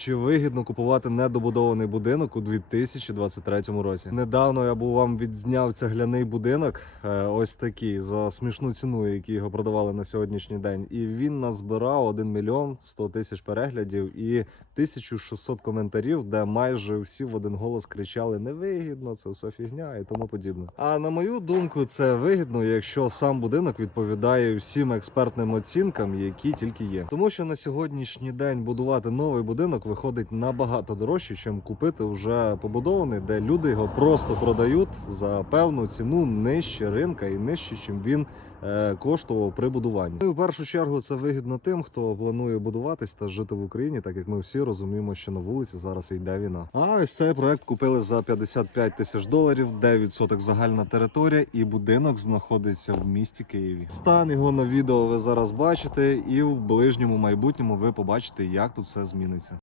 Чи вигідно купувати недобудований будинок у 2023 році? Недавно я був вам відзняв цегляний будинок, е, ось такий за смішну ціну, який його продавали на сьогоднішній день. І він назбирав 1 мільйон 100 тисяч переглядів і 1600 коментарів, де майже всі в один голос кричали невигідно, це все фігня і тому подібне. А на мою думку, це вигідно, якщо сам будинок відповідає всім експертним оцінкам, які тільки є. Тому що на сьогоднішній день будувати новий будинок виходить набагато дорожче, чим купити вже побудований, де люди його просто продають за певну ціну нижче ринка і нижче, чим він е, коштував при будуванні. Ну, і в першу чергу це вигідно тим, хто планує будуватись та жити в Україні, так як ми всі розуміємо, що на вулиці зараз йде війна. А ось цей проект купили за 55 тисяч доларів, 9 соток загальна територія, і будинок знаходиться в місті Києві. Стан його на відео ви зараз бачите, і в ближньому майбутньому ви побачите, як тут все зміниться.